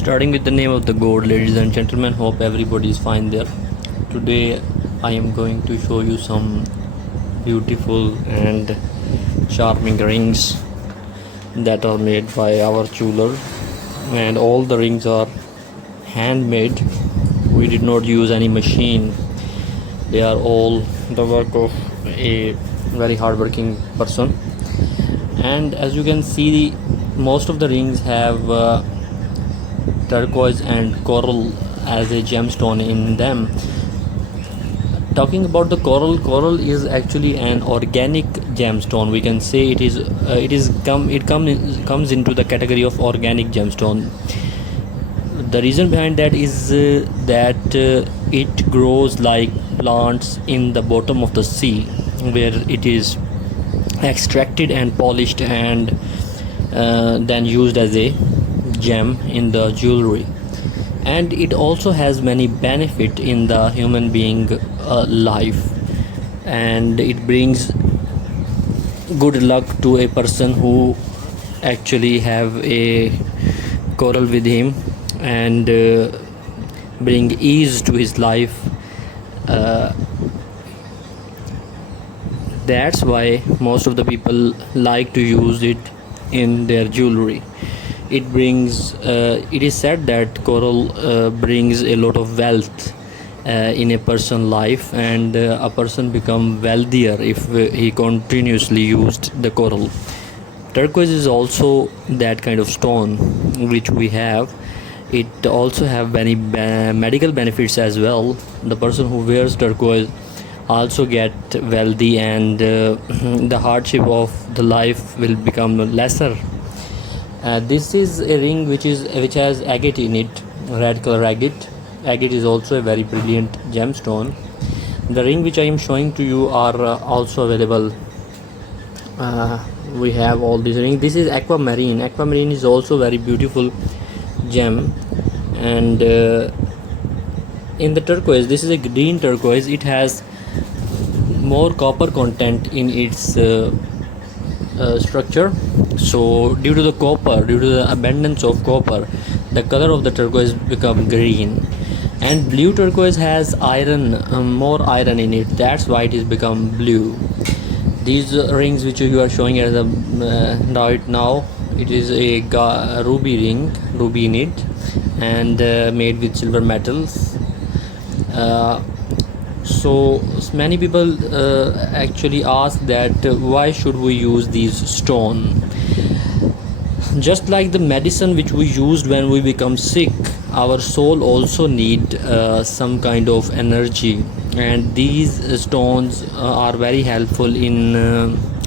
Starting with the name of the god, ladies and gentlemen, hope everybody is fine there. Today I am going to show you some beautiful and charming rings that are made by our jeweler, and all the rings are handmade. We did not use any machine. They are all the work of a very hardworking person. And as you can see, most of the rings have turquoise and coral as a gemstone in them. Talking about the coral is actually an organic gemstone. We can say it comes into the category of organic gemstone. The reason behind that is that it grows like plants in the bottom of the sea, where it is extracted and polished and then used as a gem in the jewelry. And it also has many benefit in the human being life, and it brings good luck to a person who actually have a coral with him, and bring ease to his life. That's why most of the people like to use it in their jewelry. It is said that coral brings a lot of wealth in a person's life, and a person become wealthier if he continuously used the coral. Turquoise is also that kind of stone which we have. It also have many medical benefits as well. The person who wears turquoise also get wealthy, and the hardship of the life will become lesser. This is a ring which has agate in it, red color agate. Agate is also a very brilliant gemstone. The ring which I am showing to you are also available. We have all these rings. This is aquamarine. Aquamarine is also very beautiful gem. And in the turquoise, this is a green turquoise. It has more copper content in its structure. So due to the abundance of copper, the color of the turquoise become green. And blue turquoise has iron, more iron in it. That's why it is become blue. These rings which you are showing as a right now, it is a ruby ring, ruby in it, and made with silver metals. So many people actually ask that why should we use these stone. Just like the medicine which we used when we become sick, our soul also need some kind of energy, and these stones are very helpful in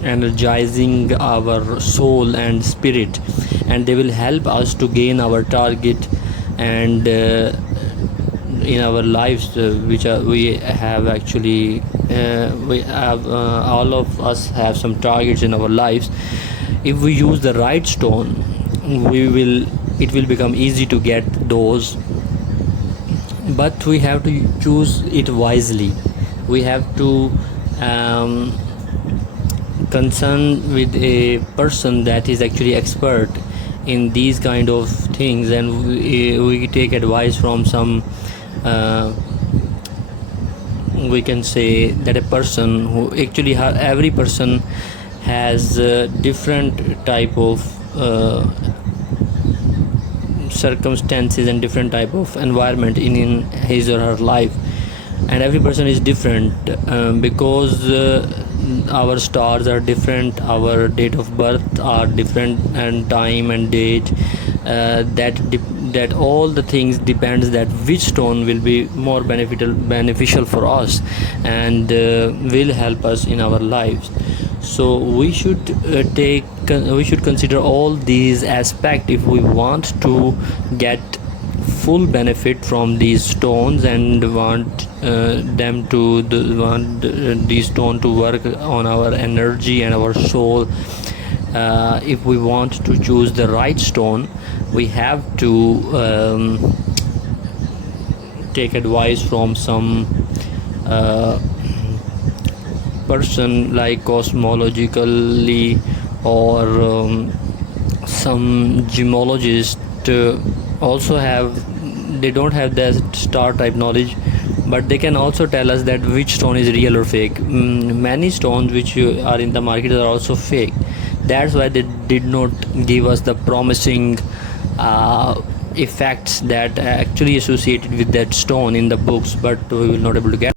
energizing our soul and spirit, and they will help us to gain our target and in our lives, which we have actually all of us have some targets in our lives. If we use the right stone, it will become easy to get those, but we have to choose it wisely. We have to concern with a person that is actually expert in these kind of things, and we take advice from some we can say that a person who actually every person has different type of circumstances and different type of environment in his or her life, and every person is different because our stars are different, our date of birth are different, and time and date, that all the things depends that which stone will be more beneficial for us, and will help us in our lives. So we should consider all these aspects if we want to get full benefit from these stones, and want these stones to work on our energy and our soul. If we want to choose the right stone, we have to take advice from some person, like cosmologically, or some gemologist, also have, they don't have that star type knowledge, but they can also tell us that which stone is real or fake. Many stones which are in the market are also fake. That's why they did not give us the promising effects that actually associated with that stone in the books, but we will not able to get.